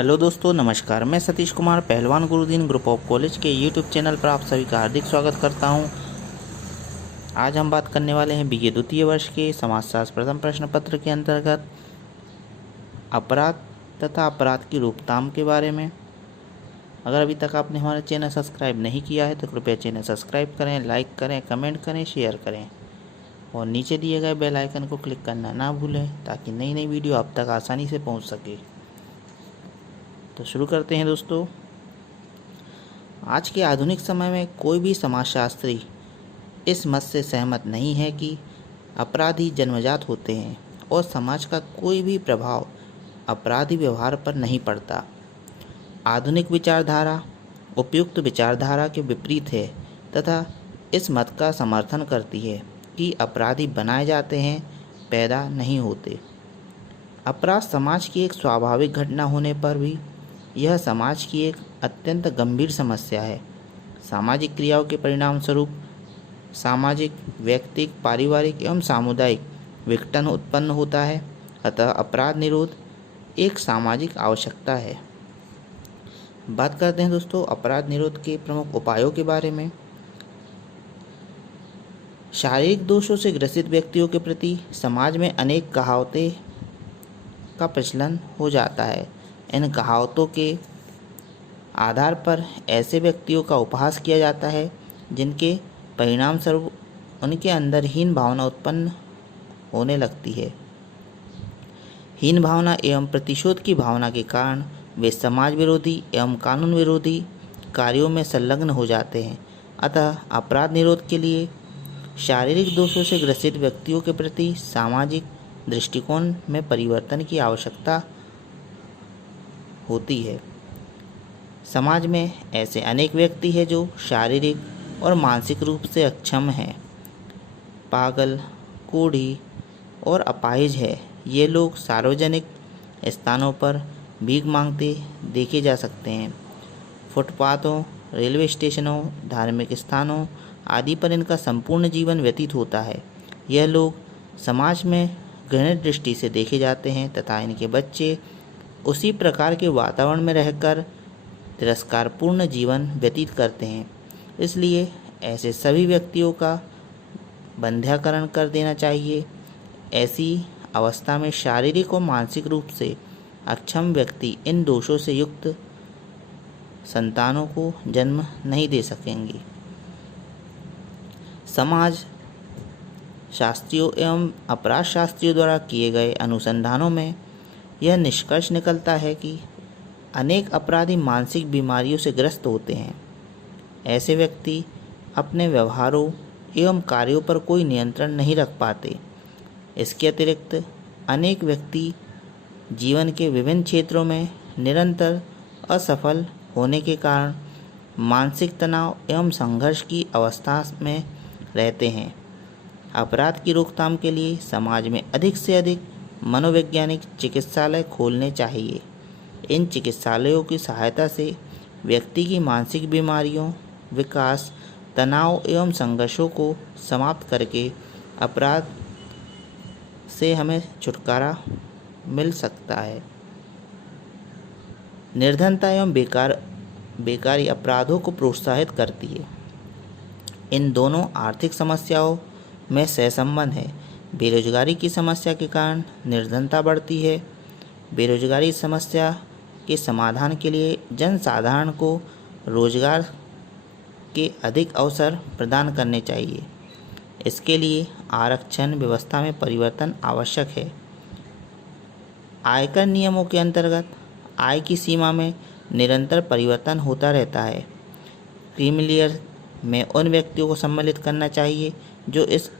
Hello दोस्तों, नमस्कार। मैं सतीश कुमार, पहलवान गुरुदीन ग्रुप ऑफ कॉलेज के यूट्यूब चैनल पर आप सभी का हार्दिक स्वागत करता हूं। आज हम बात करने वाले हैं बीए द्वितीय वर्ष के समाजशास्त्र प्रथम प्रश्न पत्र के अंतर्गत अपराध तथा अपराध की रोकथाम के बारे में। अगर अभी तक आपने हमारा चैनल सब्सक्राइब नहीं किया है तो कृपया चैनल सब्सक्राइब करें, लाइक करें, कमेंट करें, शेयर करें और नीचे दिए गए बेल आइकन को क्लिक करना ना भूलें ताकि नई नई वीडियो आप तक आसानी से पहुँच सके। तो शुरू करते हैं दोस्तों। आज के आधुनिक समय में कोई भी समाजशास्त्री इस मत से सहमत नहीं है कि अपराधी जन्मजात होते हैं और समाज का कोई भी प्रभाव अपराधी व्यवहार पर नहीं पड़ता। आधुनिक विचारधारा उपयुक्त विचारधारा के विपरीत है तथा इस मत का समर्थन करती है कि अपराधी बनाए जाते हैं, पैदा नहीं होते। अपराध समाज की एक स्वाभाविक घटना होने पर भी यह समाज की एक अत्यंत गंभीर समस्या है। सामाजिक क्रियाओं के परिणाम स्वरूप सामाजिक, व्यक्तिगत, पारिवारिक एवं सामुदायिक विघटन उत्पन्न होता है। अतः अपराध निरोध एक सामाजिक आवश्यकता है। बात करते हैं दोस्तों अपराध निरोध के प्रमुख उपायों के बारे में। शारीरिक दोषों से ग्रसित व्यक्तियों के प्रति समाज में अनेक कहावतें का प्रचलन हो जाता है। इन कहावतों के आधार पर ऐसे व्यक्तियों का उपहास किया जाता है जिनके परिणाम स्वरूप उनके अंदर हीन भावना उत्पन्न होने लगती है। हीन भावना एवं प्रतिशोध की भावना के कारण वे समाज विरोधी एवं कानून विरोधी कार्यों में संलग्न हो जाते हैं। अतः अपराध निरोध के लिए शारीरिक दोषों से ग्रसित व्यक्तियों के प्रति सामाजिक दृष्टिकोण में परिवर्तन की आवश्यकता होती है। समाज में ऐसे अनेक व्यक्ति हैं जो शारीरिक और मानसिक रूप से अक्षम हैं, पागल, कोढ़ी और अपाहिज है। ये लोग सार्वजनिक स्थानों पर भीख मांगते देखे जा सकते हैं। फुटपाथों, रेलवे स्टेशनों, धार्मिक स्थानों आदि पर इनका संपूर्ण जीवन व्यतीत होता है। यह लोग समाज में घृणित दृष्टि से देखे जाते हैं तथा इनके बच्चे उसी प्रकार के वातावरण में रहकर तिरस्कारपूर्ण जीवन व्यतीत करते हैं। इसलिए ऐसे सभी व्यक्तियों का बंध्याकरण कर देना चाहिए। ऐसी अवस्था में शारीरिक और मानसिक रूप से अक्षम व्यक्ति इन दोषों से युक्त संतानों को जन्म नहीं दे सकेंगे। समाज शास्त्रियों एवं अपराध शास्त्रियों द्वारा किए गए अनुसंधानों में यह निष्कर्ष निकलता है कि अनेक अपराधी मानसिक बीमारियों से ग्रस्त होते हैं। ऐसे व्यक्ति अपने व्यवहारों एवं कार्यों पर कोई नियंत्रण नहीं रख पाते। इसके अतिरिक्त अनेक व्यक्ति जीवन के विभिन्न क्षेत्रों में निरंतर असफल होने के कारण मानसिक तनाव एवं संघर्ष की अवस्था में रहते हैं। अपराध की रोकथाम के लिए समाज में अधिक से अधिक मनोवैज्ञानिक चिकित्सालय खोलने चाहिए। इन चिकित्सालयों की सहायता से व्यक्ति की मानसिक बीमारियों, विकास, तनाव एवं संघर्षों को समाप्त करके अपराध से हमें छुटकारा मिल सकता है। निर्धनता एवं बेकारी अपराधों को प्रोत्साहित करती है। इन दोनों आर्थिक समस्याओं में सहसंबंध है। बेरोजगारी की समस्या के कारण निर्धनता बढ़ती है। बेरोजगारी समस्या के समाधान के लिए जनसाधारण को रोजगार के अधिक अवसर प्रदान करने चाहिए। इसके लिए आरक्षण व्यवस्था में परिवर्तन आवश्यक है। आयकर नियमों के अंतर्गत आय की सीमा में निरंतर परिवर्तन होता रहता है। क्रीमी लेयर में उन व्यक्तियों को सम्मिलित करना चाहिए जो इस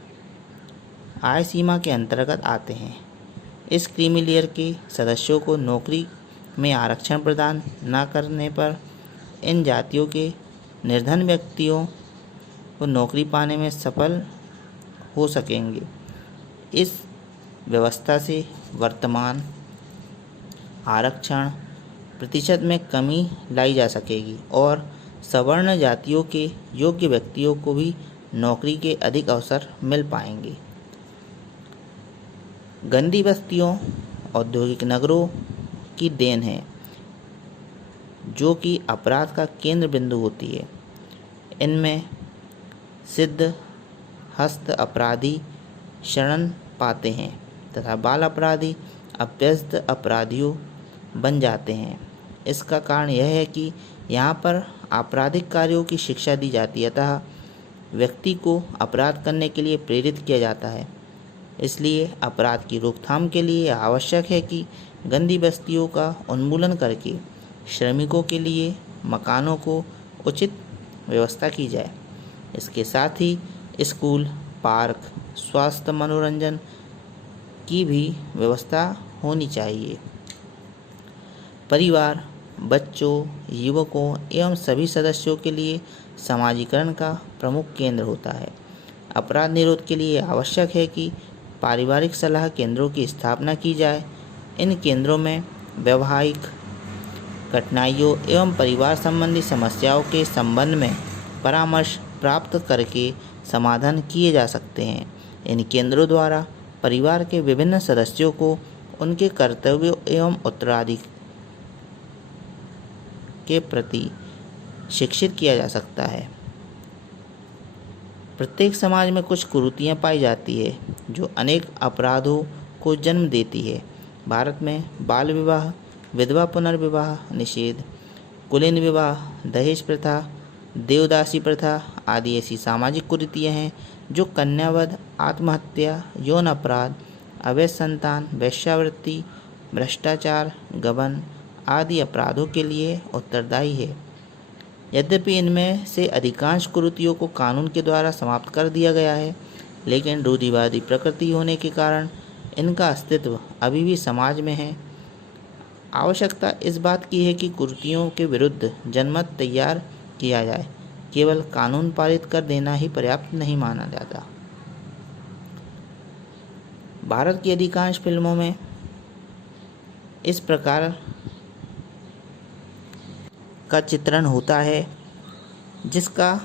आय सीमा के अंतर्गत आते हैं। इस क्रीमी लेयर के सदस्यों को नौकरी में आरक्षण प्रदान न करने पर इन जातियों के निर्धन व्यक्तियों को नौकरी पाने में सफल हो सकेंगे। इस व्यवस्था से वर्तमान आरक्षण प्रतिशत में कमी लाई जा सकेगी और सवर्ण जातियों के योग्य व्यक्तियों को भी नौकरी के अधिक अवसर मिल पाएंगे। गंदी बस्तियों औद्योगिक नगरों की देन है। जो कि अपराध का केंद्र बिंदु होती है। इनमें सिद्ध हस्त अपराधी शरण पाते हैं तथा बाल अपराधी अभ्यस्त अपराधियों बन जाते हैं। इसका कारण यह है कि यहाँ पर आपराधिक कार्यों की शिक्षा दी जाती है, अतः व्यक्ति को अपराध करने के लिए प्रेरित किया जाता है। इसलिए अपराध की रोकथाम के लिए आवश्यक है कि गंदी बस्तियों का उन्मूलन करके श्रमिकों के लिए मकानों को उचित व्यवस्था की जाए। इसके साथ ही स्कूल, पार्क, स्वास्थ्य, मनोरंजन की भी व्यवस्था होनी चाहिए। परिवार बच्चों, युवकों एवं सभी सदस्यों के लिए समाजीकरण का प्रमुख केंद्र होता है। अपराध निरोध के लिए आवश्यक है कि पारिवारिक सलाह केंद्रों की स्थापना की जाए। इन केंद्रों में वैवाहिक कठिनाइयों एवं परिवार संबंधी समस्याओं के संबंध में परामर्श प्राप्त करके समाधान किए जा सकते हैं। इन केंद्रों द्वारा परिवार के विभिन्न सदस्यों को उनके कर्तव्यों एवं उत्तराधिकारी के प्रति शिक्षित किया जा सकता है। प्रत्येक समाज में कुछ कुरीतियाँ पाई जाती है जो अनेक अपराधों को जन्म देती है। भारत में बाल विवाह, विधवा पुनर्विवाह निषेध, कुलीन विवाह, दहेज प्रथा, देवदासी प्रथा आदि ऐसी सामाजिक कुरीतियाँ हैं जो कन्यावध, आत्महत्या, यौन अपराध, अवैध संतान, वेश्यावृत्ति, भ्रष्टाचार, गबन आदि अपराधों के लिए उत्तरदायी है। यद्यपि इनमें से अधिकांश कुरीतियों को कानून के द्वारा समाप्त कर दिया गया है, लेकिन रूढ़िवादी प्रकृति होने के कारण इनका अस्तित्व अभी भी समाज में है। आवश्यकता इस बात की है कि कुरीतियों के विरुद्ध जनमत तैयार किया जाए। केवल कानून पारित कर देना ही पर्याप्त नहीं माना जाता। भारत की अधिकांश फिल्मों में इस प्रकार का चित्रण होता है जिसका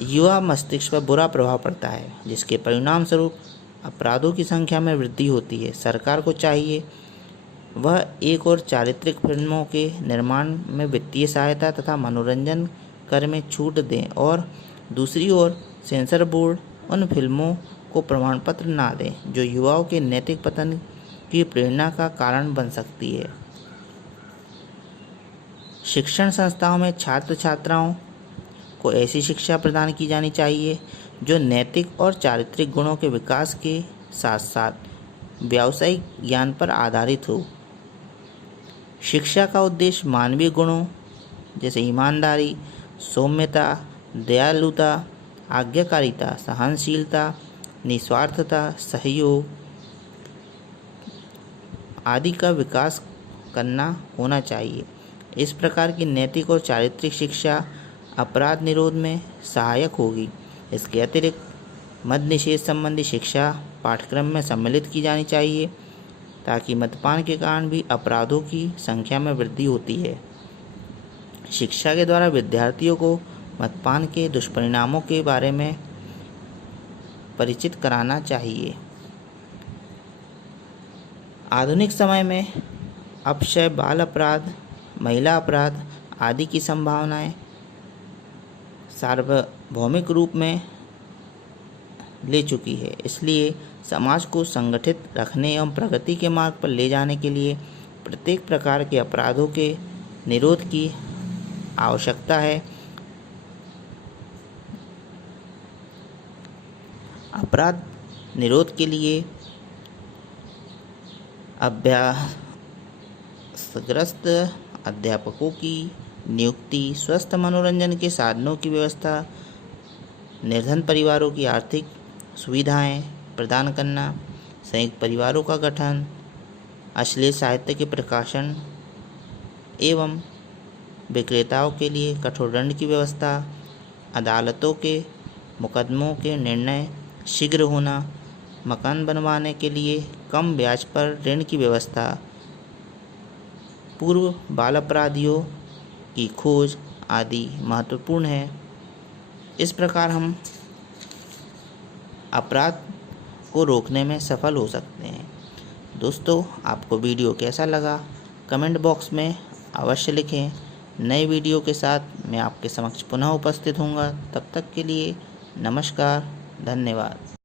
युवा मस्तिष्क पर बुरा प्रभाव पड़ता है, जिसके परिणाम स्वरूप अपराधों की संख्या में वृद्धि होती है। सरकार को चाहिए वह एक और चारित्रिक फिल्मों के निर्माण में वित्तीय सहायता तथा मनोरंजन कर में छूट दें और दूसरी ओर सेंसर बोर्ड उन फिल्मों को प्रमाण पत्र ना दें जो युवाओं के नैतिक पतन की प्रेरणा का कारण बन सकती है। शिक्षण संस्थाओं में छात्र छात्राओं को ऐसी शिक्षा प्रदान की जानी चाहिए जो नैतिक और चारित्रिक गुणों के विकास के साथ साथ व्यावसायिक ज्ञान पर आधारित हो। शिक्षा का उद्देश्य मानवीय गुणों जैसे ईमानदारी, सौम्यता, दयालुता, आज्ञाकारिता, सहनशीलता, निस्वार्थता, सहयोग आदि का विकास करना होना चाहिए। इस प्रकार की नैतिक और चारित्रिक शिक्षा अपराध निरोध में सहायक होगी। इसके अतिरिक्त मद्य निषेध संबंधी शिक्षा पाठ्यक्रम में सम्मिलित की जानी चाहिए ताकि मद्यपान के कारण भी अपराधों की संख्या में वृद्धि होती है। शिक्षा के द्वारा विद्यार्थियों को मद्यपान के दुष्परिणामों के बारे में परिचित कराना चाहिए। आधुनिक समय में अपक्षय, बाल अपराध, महिला अपराध आदि की संभावनाएं सार्वभौमिक रूप में ले चुकी है। इसलिए समाज को संगठित रखने एवं प्रगति के मार्ग पर ले जाने के लिए प्रत्येक प्रकार के अपराधों के निरोध की आवश्यकता है। अपराध निरोध के लिए अभ्यासग्रस्त अध्यापकों की नियुक्ति, स्वस्थ मनोरंजन के साधनों की व्यवस्था, निर्धन परिवारों की आर्थिक सुविधाएं प्रदान करना, संयुक्त परिवारों का गठन, अश्लील साहित्य के प्रकाशन एवं विक्रेताओं के लिए कठोर दंड की व्यवस्था, अदालतों के मुकदमों के निर्णय शीघ्र होना, मकान बनवाने के लिए कम ब्याज पर ऋण की व्यवस्था, पूर्व बाल अपराधियों की खोज आदि महत्वपूर्ण है। इस प्रकार हम अपराध को रोकने में सफल हो सकते हैं। दोस्तों, आपको वीडियो कैसा लगा कमेंट बॉक्स में अवश्य लिखें। नए वीडियो के साथ मैं आपके समक्ष पुनः उपस्थित होऊंगा। तब तक के लिए नमस्कार, धन्यवाद।